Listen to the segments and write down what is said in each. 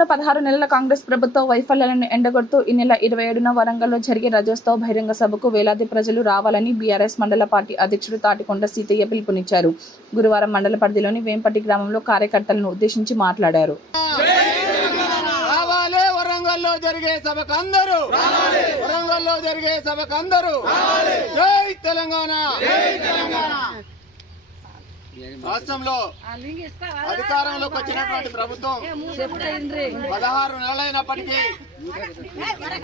రాష్ట్రంలో 16 నెలల కాంగ్రెస్ ప్రభుత్వ వైఫల్యాలను ఎండగొడుతూ ఈ నెల 27న వరంగల్లో జరిగే రజోత్సవ బహిరంగ సభకు వేలాది ప్రజలు రావాలని బీఆర్ఎస్ మండల పార్టీ అధ్యక్షుడు తాటికొండ సీతయ్య పిలుపునిచ్చారు. గురువారం మండల పరిధిలోని వేంపటి గ్రామంలో కార్యకర్తలను ఉద్దేశించి మాట్లాడారు. వరంగల్లో జరిగే సభకు అందరూ వరంగల్లో జరిగే సభకు అందరూ జై తెలంగాణ. రాష్ట్రంలో అధికారంలోకి వచ్చినటువంటి ప్రభుత్వం 16 నెలలైనప్పటికీ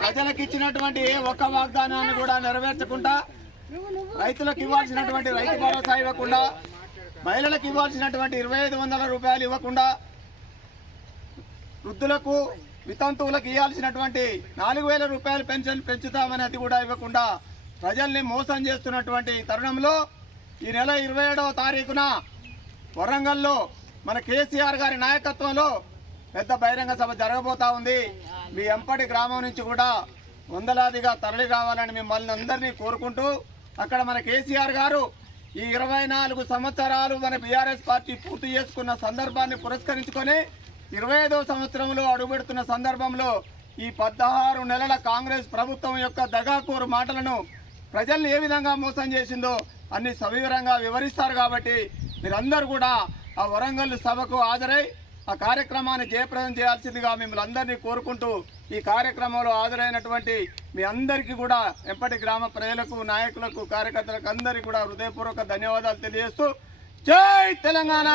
ప్రజలకు ఇచ్చినటువంటి ఏ ఒక్క వాగ్దానాన్ని కూడా నెరవేర్చకుండా, రైతులకు ఇవ్వాల్సినటువంటి రైతు భరోసా ఇవ్వకుండా, మహిళలకు ఇవ్వాల్సినటువంటి 2500 రూపాయలు ఇవ్వకుండా, వృద్ధులకు వితంతువులకు ఇవ్వాల్సినటువంటి 4000 రూపాయలు పెన్షన్ పెంచుతామని అది కూడా ఇవ్వకుండా ప్రజల్ని మోసం చేస్తున్నటువంటి తరుణంలో ఈ నెల 27వ తారీఖున వరంగల్లో మన కేసీఆర్ గారి నాయకత్వంలో పెద్ద బహిరంగ సభ జరగబోతా ఉంది. మీ ఎంపటి గ్రామం నుంచి కూడా వందలాదిగా తరలి రావాలని మిమ్మల్ని అందరినీ కోరుకుంటూ, అక్కడ మన కేసీఆర్ గారు ఈ 24 సంవత్సరాలు మన బీఆర్ఎస్ పార్టీ పూర్తి చేసుకున్న సందర్భాన్ని పురస్కరించుకొని 25వ సంవత్సరంలో అడుగుపెడుతున్న సందర్భంలో ఈ 16 నెలల కాంగ్రెస్ ప్రభుత్వం యొక్క దగాకోరు మాటలను ప్రజల్ని ఏ విధంగా మోసం చేసిందో అన్ని సవివరంగా వివరిస్తారు. కాబట్టి మీరందరూ కూడా ఆ వరంగల్ సభకు హాజరై ఆ కార్యక్రమాన్ని జయప్రదం చేయాల్సిందిగా మిమ్మల్ని అందరినీ కోరుకుంటూ, ఈ కార్యక్రమంలో హాజరైనటువంటి మీ అందరికీ కూడా ఎంపటి గ్రామ ప్రజలకు, నాయకులకు, కార్యకర్తలకు అందరికీ కూడా హృదయపూర్వక ధన్యవాదాలు తెలియజేస్తూ జై తెలంగాణ.